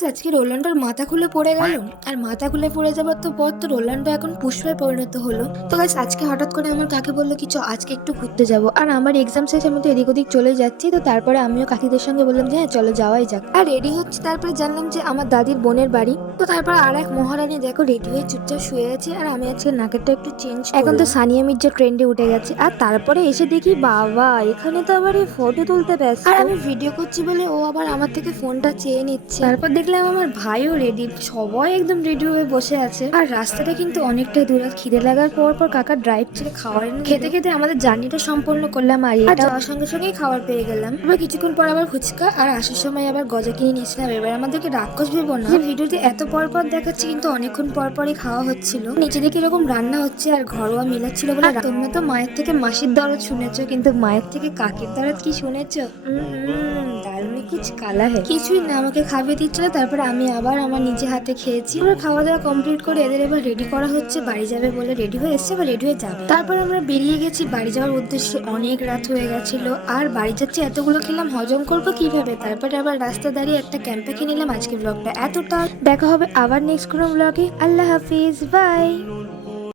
Guys আজকে রোলান্ডোর মাথা খুলে পড়ে গেল। আর মাথা খুলে পড়ে যাবার তো পর তো রোলান্ডো এখন পুষ্পায় পরিণত হলো। তো গাইস আজকে হঠাৎ করে আমার কাকে বললো কি আজকে একটু ঘুরতে যাব। আর আমার এক্সাম শেষ, আমি তো এদিক ওদিক চলে যাচ্ছি। তো তারপরে আমিও কাকিদের সঙ্গে বললাম যে হ্যাঁ চলো যাওয়াই যাক। আর রেডি হচ্ছে, তারপরে জানলাম যে আমার দাদির বোনের বাড়ি। তো তারপর আর এক মহারানী দেখো রেডি হয়ে চুপচাপ শুয়ে আছে। আর আমি আজকে নাকেরটা একটু চেঞ্জ, এখন তো সানিয়া মির্জা ট্রেন্ডে উঠে গেছে। আর তারপরে এসে দেখি বাবা এখানে তো আবার এই ফটো তুলতে ব্যস্ত। আর আমি ভিডিও করছি বলে ও আবার আমার থেকে ফোনটা চেয়ে নিচ্ছে। তারপর দেখলাম আমার ভাইও রেডি, সবাই একদম রেডি হয়ে বসে আছে। আর রাস্তাটা কিন্তু অনেকটাই দূর। খিদে লাগার পর কাকা ড্রাইভ ছেড়ে খাওয়ার খেতে খেতে আমাদের জার্নিটা সম্পূর্ণ করলাম। আর যাওয়ার সঙ্গে সঙ্গেই খাবার পেয়ে গেলাম। এবার কিছুক্ষণ পর আবার ফুচকা, আর আসার সময় আবার গজা কিনে নিয়েছিলাম। এবার আমাদেরকে রাক্ষস ভেবো না, ভিডিওতে এত পর দেখাচ্ছে কিন্তু অনেকক্ষণ পর পরই খাওয়া হচ্ছিল। নিচে দিকে এরকম রান্না হচ্ছে আর ঘরোয়া মিলাচ্ছিল বলে। তোমরা তো মায়ের থেকে মাসির দরদ শুনেছো, কিন্তু মায়ের থেকে কাকির দরদ কি শুনেছো? দাল মে কুছ কালা হে। কিছুই না, আমাকে খাবে দিচ্ছিল। তারপরে আমি আবার আমার নিজে হাতে খেয়েছি। এবার খাওয়া দাওয়া কমপ্লিট করে এদের এবার রেডি করা হচ্ছে, বাড়ি যাবে বলে রেডি হয়ে এসছে, আবার রেডি হয়ে যাবে। তারপর আমরা বেরিয়ে গেছি বাড়ি যাওয়ার উদ্দেশ্যে। অনেক রাত হয়ে গেছিল, আর বাড়ি যাচ্ছি এতগুলো খেলাম হজম করবো কিভাবে। তারপরে আবার রাস্তা দাঁড়িয়ে একটা ক্যাম্পে খেয়ে নিলাম। আজকে ব্লগটা এতটা, দেখা হবে আবার নেক্সট কোনো ব্লগে। আল্লাহ হাফিজ, বাই।